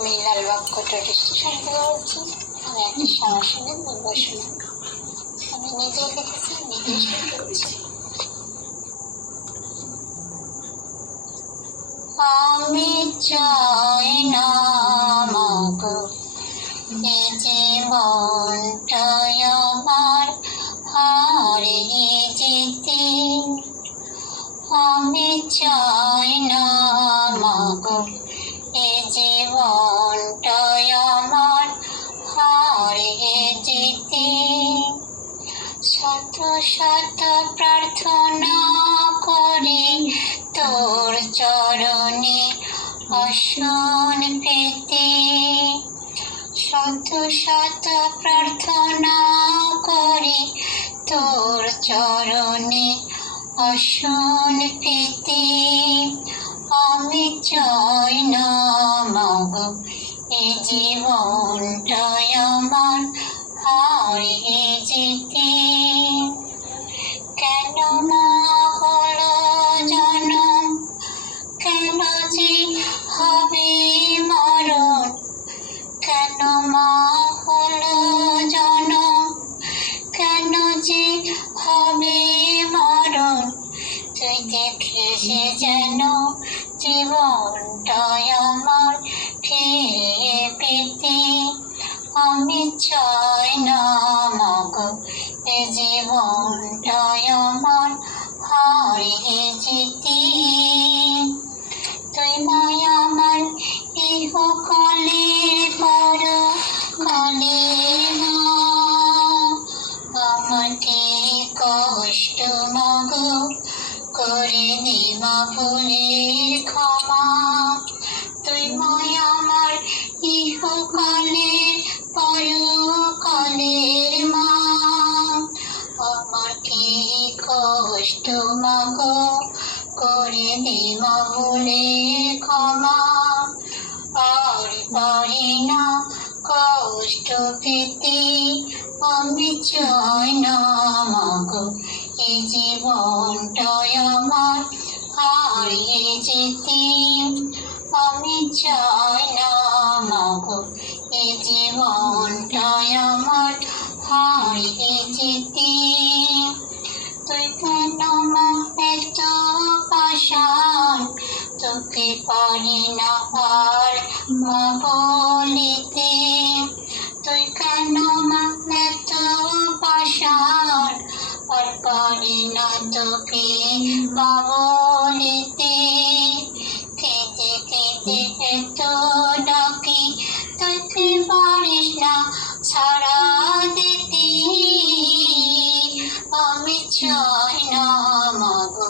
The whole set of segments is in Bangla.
আমি লালবাগ কোটর স্টেশন থেকে বলছি। আমি একটা সমস্যা নিয়ে বলবো শুনে। আমি নিজেও লিখেছি, নিজেই শুনে বলছি। আমি চাই না মাগো এ জীবনটাই আমার হারিয়ে যেতে। আমি চাই না মাগো এ জীবনটাই আমার হারিয়ে যেতে। শত শত প্রার্থনা করি তোর চরণে আসন পেতে। শত শত প্রার্থনা করি তোর চরণে আসন পেতে। আমি চাই না মাগো এ জীবনটাই আমার হারিয়ে যেতে। কেন মা হলো জনম, কেন যে হবে মরণ। কেন মা হলো জনম, কেন যে হবে মরণ। তুই দেখেছে যেন জীবনটাই আমার ফিরে পেতে। আমি চাই না মাগো এ জীবনটাই আমার হারিয়ে যেতে। তুই মায় আমার ইহকালের পরকালের মা। আমাকে কষ্ট মাগো করে দে মা ভুলের ক্ষমা। তুই মায় আমার ইহকালের পরকালের মা। আমাকে কষ্ট মাগো করে দে মা ভুলের ক্ষমা। আর পারি না কষ্ট পেতে। আমি চাই না মাগো এ জীবনটাই আমার হারিয়ে যেতে। আমি চাই না মাগো এ জীবনটাই আমার হারিয়ে যেতে। তুই কেন মা এত পাষাণ, তোকে পারি না আর মা বলিতে। তুই কেন মা এত পাষাণ, আর পারি না তোকে মা বলিতে। কেঁদে কেঁদে এত ডাকি, তুই কি পারিস না ছাড়া দিতে। আমি চাই না মাগো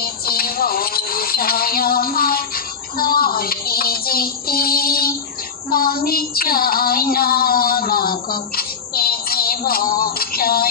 এ জীবনটাই আমার হারিয়ে যেতে। আমি চাই না মাগো এ জীবনটাই